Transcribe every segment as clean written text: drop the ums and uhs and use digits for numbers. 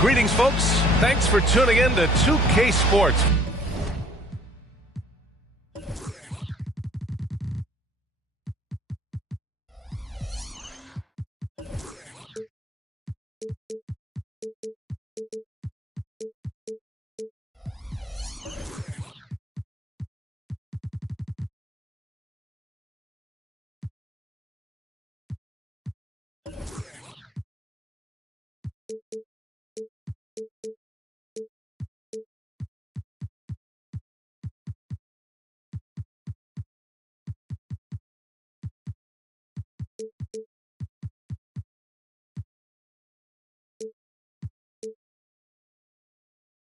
Greetings, folks. Thanks for tuning in to 2K Sports.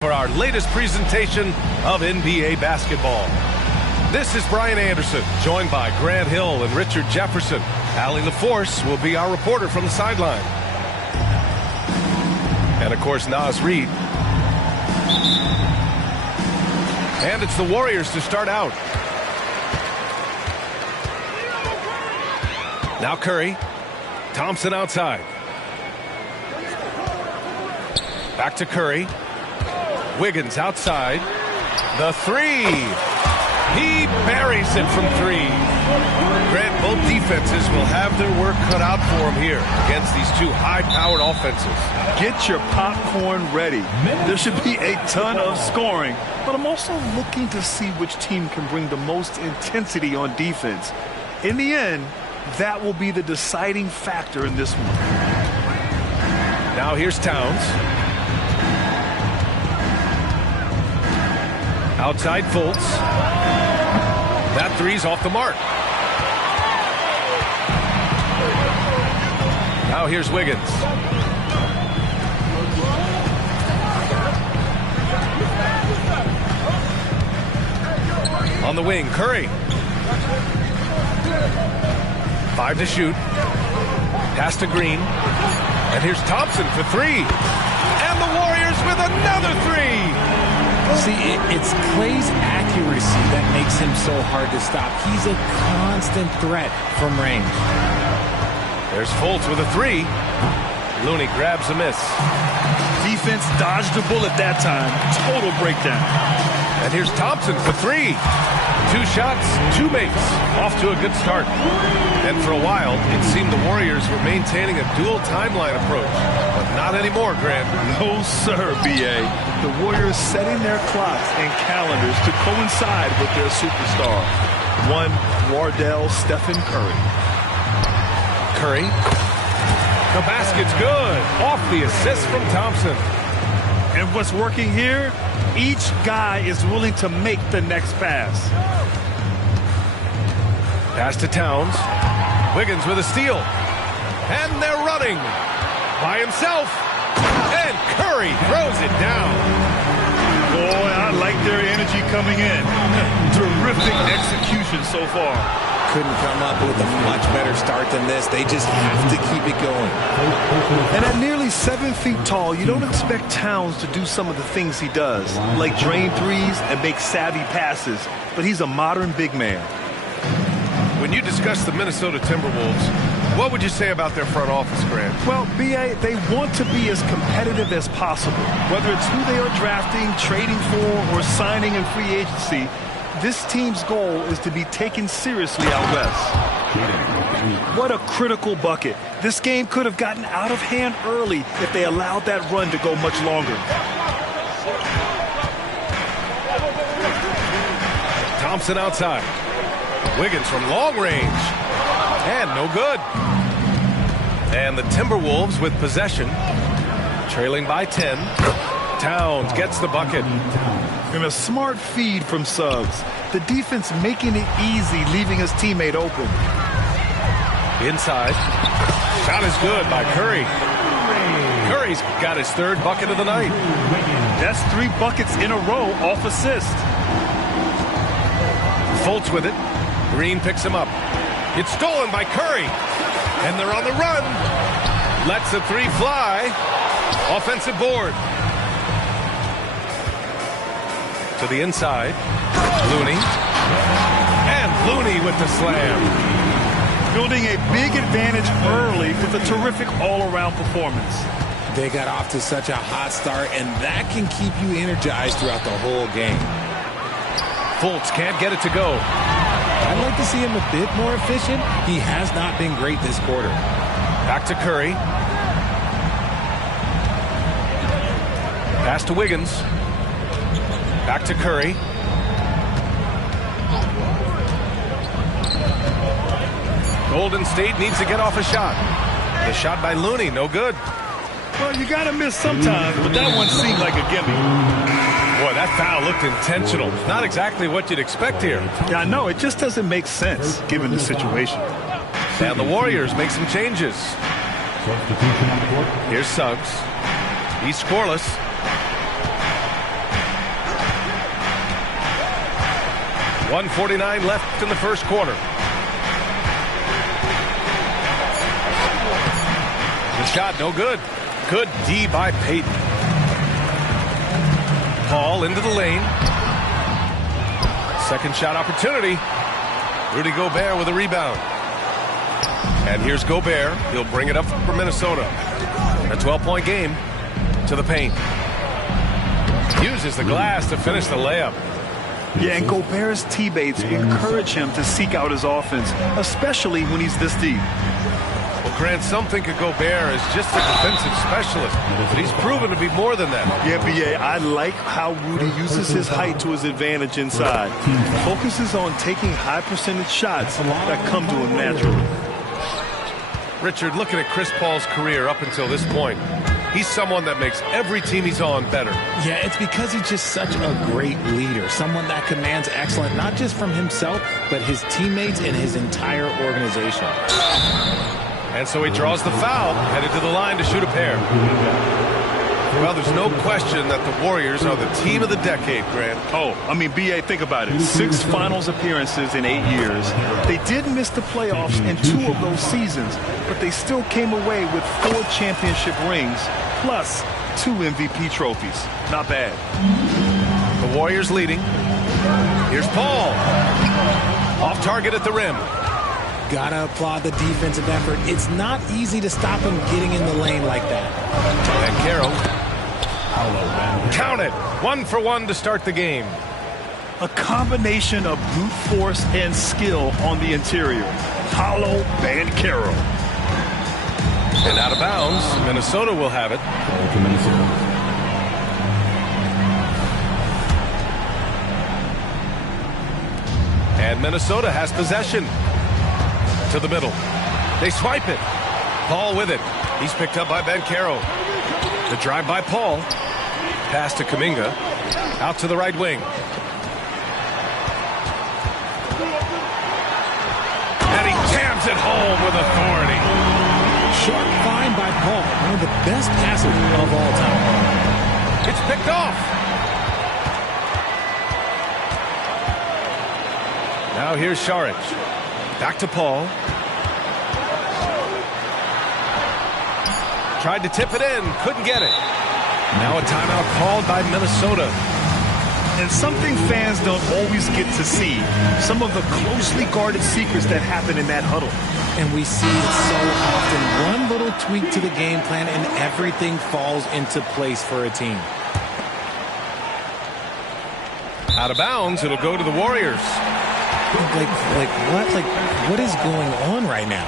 For our latest presentation of NBA basketball. This is Brian Anderson, joined by Grant Hill and Richard Jefferson. Allie LaForce will be our reporter from the sideline. And, of course, Naz Reid. And it's the Warriors to start out. Now Curry. Thompson outside. Back to Curry. Wiggins outside. The three. He buries it from three. Grant, both defenses will have their work cut out for them here against these two high-powered offenses. Get your popcorn ready. There should be a ton of scoring, but I'm also looking to see which team can bring the most intensity on defense. In the end, that will be the deciding factor in this one. Now here's Towns. Outside Fultz. That three's off the mark. Now here's Wiggins. On the wing, Curry. 5 to shoot. Pass to Green. And here's Thompson for three. And the Warriors with another three. See, it's Klay's accuracy that makes him so hard to stop. He's a constant threat from range. There's Fultz with a three. Looney grabs a miss. Defense dodged a bullet that time. Total breakdown. And here's Thompson for three. 2 shots, 2 makes. Off to a good start. And for a while, it seemed the Warriors were maintaining a dual timeline approach. But not anymore, Grant. No, sir, B.A. The Warriors setting their clocks and calendars to coincide with their superstar. One Wardell Stephen Curry. Curry. The basket's good. Off the assist from Thompson. And what's working here? Each guy is willing to make the next pass. Pass to Towns. Wiggins with a steal. And they're running. By himself. And Curry throws it down. Boy, I like their energy coming in. Terrific execution so far. Couldn't come up with a much better start than this. They just have to keep it going. And at nearly 7 feet tall, you don't expect Towns to do some of the things he does, like drain threes and make savvy passes. But he's a modern big man. When you discuss the Minnesota Timberwolves, what would you say about their front office, Grant? Well, B.A., they want to be as competitive as possible. Whether it's who they are drafting, trading for, or signing in free agency, this team's goal is to be taken seriously out west. What a critical bucket. This game could have gotten out of hand early if they allowed that run to go much longer. Thompson outside. Wiggins from long range. And no good. And the Timberwolves with possession. Trailing by 10. Towns gets the bucket. And a smart feed from Suggs. The defense making it easy, leaving his teammate open. Inside. Shot is good by Curry. Curry's got his 3rd bucket of the night. That's 3 buckets in a row off assist. Fultz with it. Green picks him up. It's stolen by Curry. And they're on the run. Lets the three fly. Offensive board. To the inside. Looney. And Looney with the slam. You'll building a big advantage early with a terrific all-around performance. They got off to such a hot start, and that can keep you energized throughout the whole game. Fultz can't get it to go. I'd like to see him a bit more efficient. He has not been great this quarter. Back to Curry. Pass to Wiggins. Back to Curry. Golden State needs to get off a shot. The shot by Looney, no good. Well, you got to miss sometimes, but that one seemed like a gimme. Boy, that foul looked intentional. Not exactly what you'd expect here. Yeah, I know. It just doesn't make sense given the situation. And the Warriors make some changes. Here's Suggs. He's scoreless. .149 left in the first quarter. The shot, no good. Good D by Payton. Paul into the lane. Second shot opportunity. Rudy Gobert with a rebound. And here's Gobert. He'll bring it up for Minnesota. A 12-point game to the paint. Uses the glass to finish the layup. Yeah, and Gobert's teammates encourage him to seek out his offense, especially when he's this deep. Well, Grant, some think of Gobert as just a defensive specialist, but he's proven to be more than that. Yeah, B.A., I like how Rudy uses his height to his advantage inside. He focuses on taking high-percentage shots that come to him naturally. Richard, looking at Chris Paul's career up until this point, he's someone that makes every team he's on better. Yeah, it's because he's just such a great leader, someone that commands excellence, not just from himself, but his teammates and his entire organization. And so he draws the foul, headed to the line to shoot a pair. Well, there's no question that the Warriors are the team of the decade, Grant. Oh, I mean, B.A., think about it. 6 finals appearances in 8 years. They did miss the playoffs in 2 of those seasons, but they still came away with 4 championship rings, plus 2 MVP trophies. Not bad. The Warriors leading. Here's Paul. Off target at the rim. Gotta applaud the defensive effort. It's not easy to stop him getting in the lane like that. And Carroll. Count it. 1 for 1 to start the game. A combination of brute force and skill on the interior. Paolo Banchero. And out of bounds, Minnesota will have it. And Minnesota has possession. To the middle. They swipe it. Paul with it. He's picked up by Banchero. The drive by Paul. Pass to Kuminga. Out to the right wing. And he jams it home with authority. Sharp find by Paul. One of the best passes of all time. It's picked off. Now here's Saric. Back to Paul. Tried to tip it in. Couldn't get it. Now a timeout called by Minnesota. And something fans don't always get to see. Some of the closely guarded secrets that happen in that huddle. And we see it so often. One little tweak to the game plan and everything falls into place for a team. Out of bounds. It'll go to the Warriors. What is going on right now?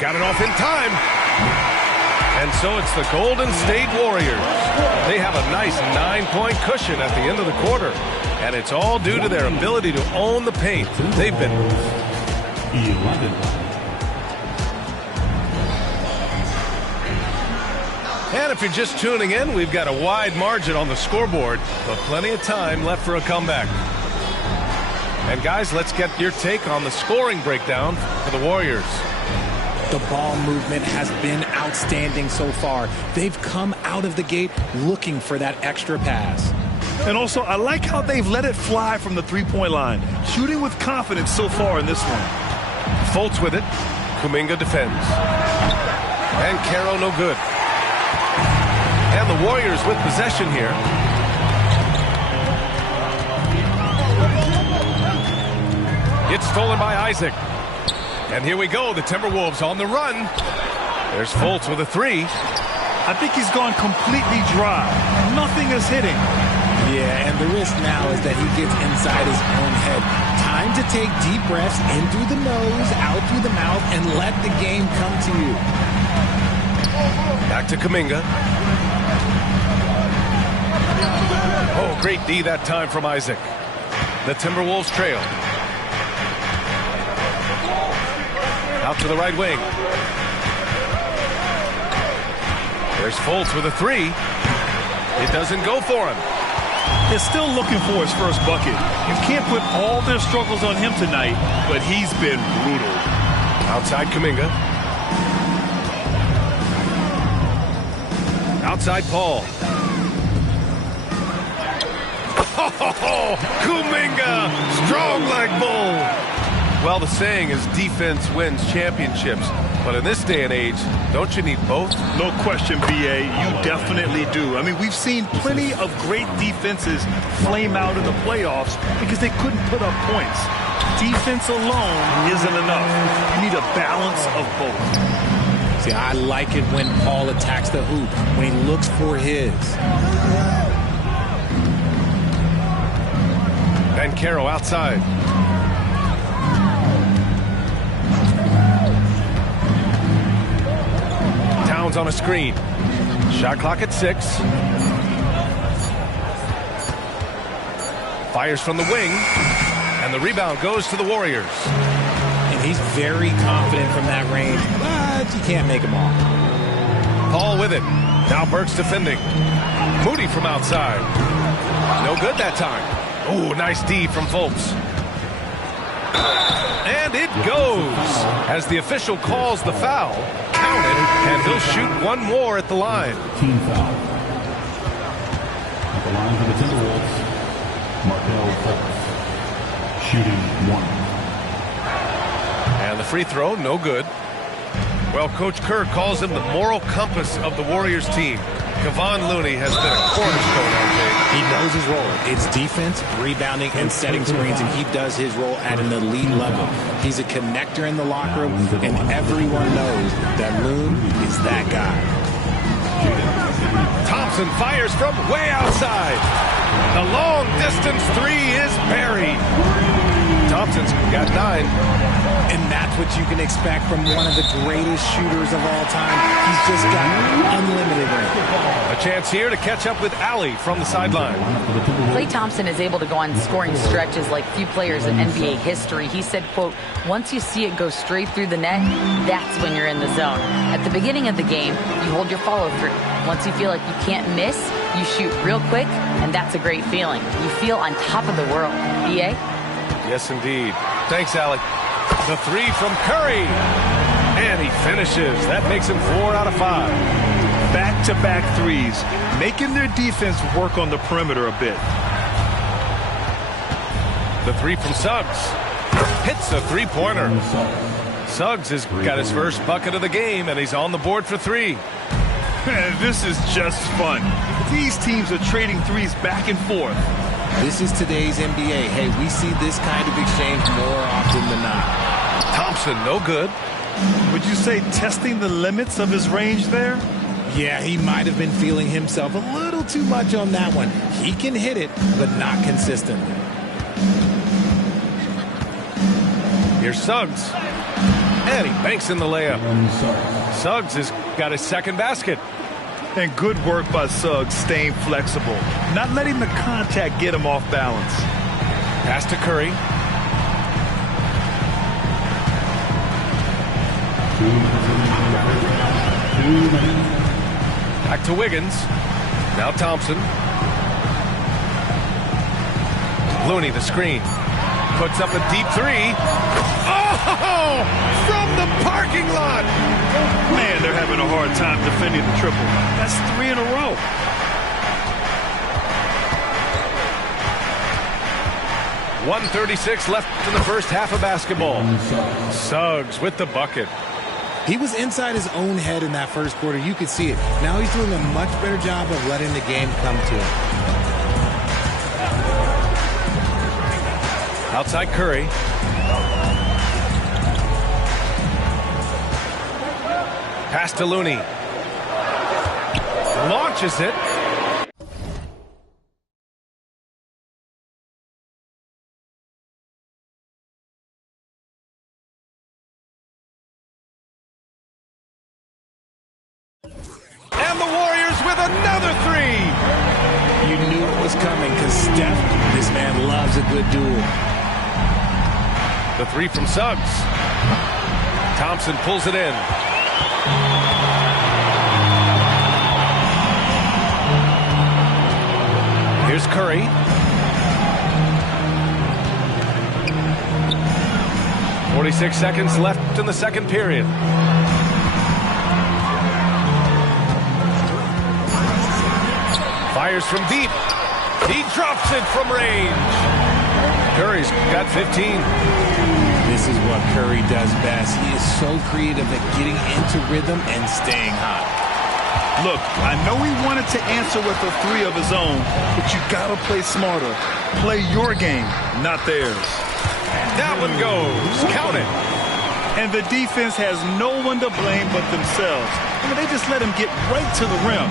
Got it off in time. And so it's the Golden State Warriors. They have a nice 9-point cushion at the end of the quarter. And it's all due to their ability to own the paint. They've been... And if you're just tuning in, we've got a wide margin on the scoreboard, but plenty of time left for a comeback. And guys, let's get your take on the scoring breakdown for the Warriors. The ball movement has been outstanding so far. They've come out of the gate looking for that extra pass. And also, I like how they've let it fly from the three-point line, shooting with confidence so far in this one. Fultz with it. Kuminga defends. And Carroll no good. And the Warriors with possession here. It's stolen by Isaac. And here we go, the Timberwolves on the run. There's Fultz with a three. I think he's gone completely dry. Nothing is hitting. Yeah, and the risk now is that he gets inside his own head. Time to take deep breaths in through the nose, out through the mouth, and let the game come to you. Back to Kuminga. Oh, great D that time from Isaac. The Timberwolves trail. Out to the right wing. There's Fultz with a three. It doesn't go for him. They're still looking for his first bucket. You can't put all their struggles on him tonight, but he's been brutal. Outside Kuminga. Outside Paul. Oh, Kuminga, strong like bull. Well, the saying is defense wins championships. But in this day and age, don't you need both? No question, B.A. You definitely do. I mean, we've seen plenty of great defenses flame out in the playoffs because they couldn't put up points. Defense alone isn't enough. You need a balance of both. See, I like it when Paul attacks the hoop, when he looks for his. Banchero outside. Towns on a screen. Shot clock at 6. Fires from the wing. And the rebound goes to the Warriors. And he's very confident from that range, but you can't make him all. Paul with it. Now Burks defending. Moody from outside. No good that time. Oh, nice D from Fultz. And it goes. As the official calls the foul, counted, and he'll shoot one more at the line. Team foul. At the line for the Timberwolves, Markelle Fultz. Shooting 1. And the free throw, no good. Well, Coach Kerr calls him the moral compass of the Warriors team. Kevon Looney has been a cornerstone all day. He knows his role. It's defense, rebounding, and setting screens, and he does his role at an elite level. He's a connector in the locker room, and everyone knows that Loon is that guy. Thompson fires from way outside. The long-distance three is buried. Thompson's got 9. And that's what you can expect from one of the greatest shooters of all time. He's just got unlimited range. A chance here to catch up with Allie from the sideline. Klay Thompson is able to go on scoring stretches like few players in NBA history. He said, quote, once you see it go straight through the net, that's when you're in the zone. At the beginning of the game, you hold your follow through. Once you feel like you can't miss, you shoot real quick, and that's a great feeling. You feel on top of the world. B.A.? Yes, indeed. Thanks, Allie. The three from Curry. And he finishes. That makes him 4 out of 5. Back-to-back threes, making their defense work on the perimeter a bit. The three from Suggs. Hits a three-pointer. Suggs has got his first bucket of the game, and he's on the board for 3. This is just fun. These teams are trading threes back and forth. This is today's NBA. Hey, we see this kind of exchange more often than not. Thompson, no good. Would you say testing the limits of his range there? Yeah, he might have been feeling himself a little too much on that one. He can hit it, but not consistently. Here's Suggs. And he banks in the layup. Suggs has got his second basket. And good work by Suggs staying flexible, not letting the contact get him off balance. Pass to Curry. Back to Wiggins. Now Thompson. Looney the screen. Puts up a deep three. Oh! From the parking lot! Man, they're having a hard time defending the triple. That's 3 in a row. .136 left in the first half of basketball. Suggs with the bucket. He was inside his own head in that first quarter. You could see it. Now he's doing a much better job of letting the game come to him. Outside Curry. Pass to Looney. Launches it. And the Warriors with another three. You knew it was coming because Steph, this man loves a good duel. The three from Suggs. Thompson pulls it in. Here's Curry. "46 seconds left in the second period. Fires from deep. He drops it from range. Curry's got 15. This is what Curry does best. He is so creative at getting into rhythm and staying hot. Look, I know he wanted to answer with a three of his own, but you gotta play smarter. Play your game, not theirs. That one goes. Count it. And the defense has no one to blame but themselves. I mean, they just let him get right to the rim.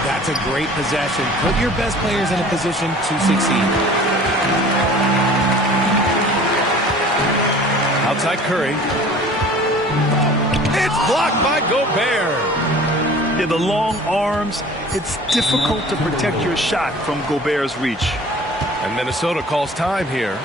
That's a great possession. Put your best players in a position to succeed. Outside Curry. It's blocked by Gobert. Yeah, the long arms, it's difficult to protect your shot from Gobert's reach. And Minnesota calls time here.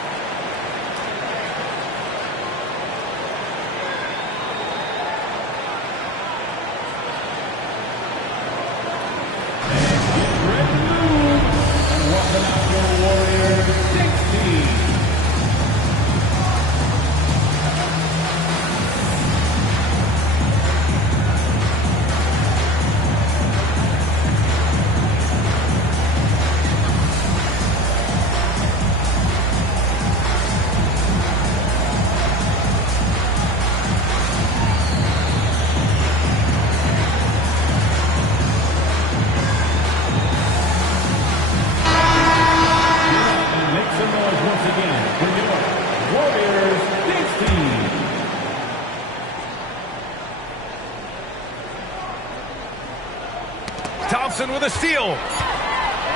Thompson with a steal.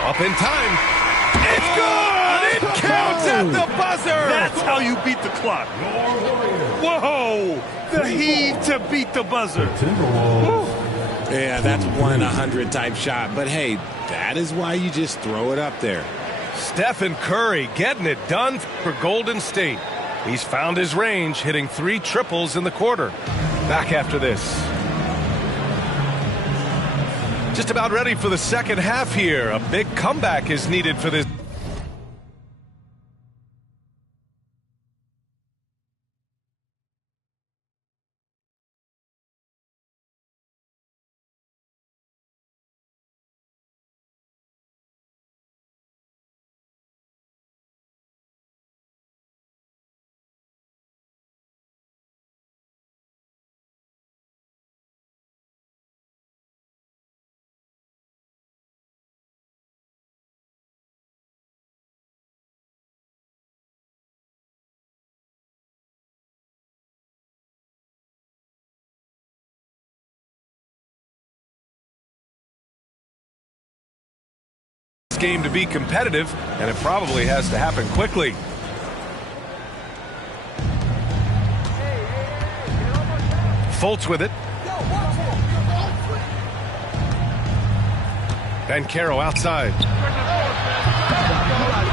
Up in time. It's good! It counts at the buzzer! That's how you beat the clock. Whoa! The heave to beat the buzzer. Yeah, that's 1 in 100 type shot. But hey, that is why you just throw it up there. Stephen Curry getting it done for Golden State. He's found his range, hitting 3 triples in the quarter. Back after this. Just about ready for the second half here. A big comeback is needed for this. Game to be competitive, and it probably has to happen quickly. Fultz with it. Banchero outside.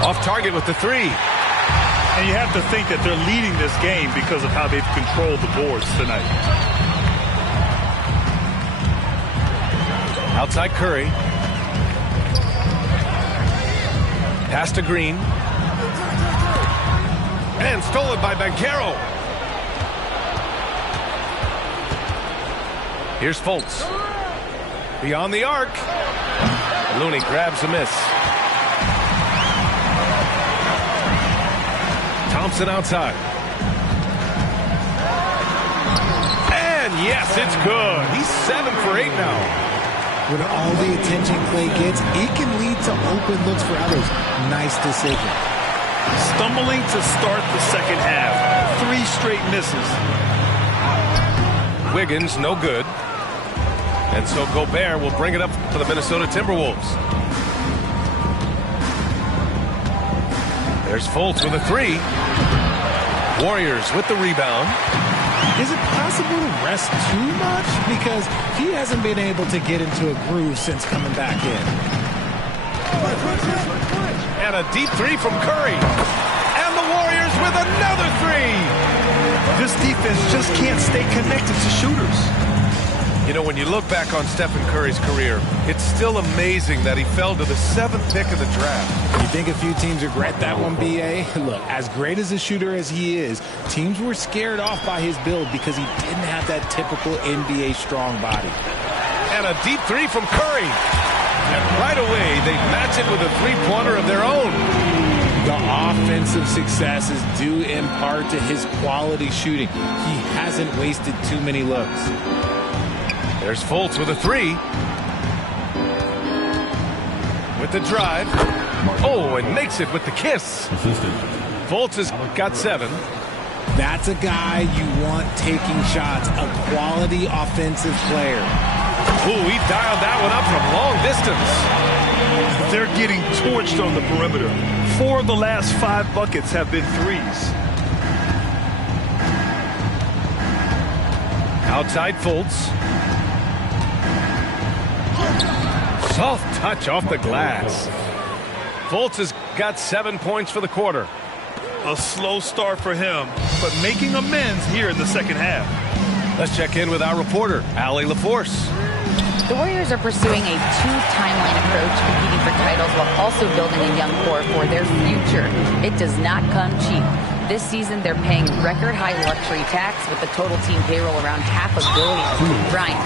Off target with the 3. And you have to think that they're leading this game because of how they've controlled the boards tonight. Outside Curry. Pass to Green. And stolen by Banchero. Here's Fultz. Beyond the arc. Looney grabs a miss. Thompson outside. And yes, it's good. He's 7 for 8 now. With all the attention Klay gets, it can lead to open looks for others. Nice decision. Stumbling to start the second half. 3 straight misses. Wiggins, no good. And so Gobert will bring it up for the Minnesota Timberwolves. There's Fultz with a 3. Warriors with the rebound. Is it possible to rest too much? Because he hasn't been able to get into a groove since coming back in. And a deep 3 from Curry. And the Warriors with another 3. This defense just can't stay connected to shooters. You know, when you look back on Stephen Curry's career, it's still amazing that he fell to the 7th pick of the draft. You think a few teams regret that one, B.A.? Look, as great as a shooter as he is, teams were scared off by his build because he didn't have that typical NBA strong body. And a deep 3 from Curry. And right away, they match it with a 3-pointer of their own. The offensive success is due in part to his quality shooting. He hasn't wasted too many looks. There's Fultz with a 3. With the drive. Oh, and makes it with the kiss. Fultz has got 7. That's a guy you want taking shots, a quality offensive player. Ooh, he dialed that one up from long distance. They're getting torched on the perimeter. 4 of the last 5 buckets have been 3s. Outside Fultz. Soft touch off the glass. Fultz has got 7 points for the quarter. A slow start for him, but making amends here in the second half. Let's check in with our reporter, Allie LaForce. The Warriors are pursuing a 2-timeline approach, competing for titles while also building a young core for their future. It does not come cheap. This season, they're paying record-high luxury tax with the total team payroll around $500 million. Brian,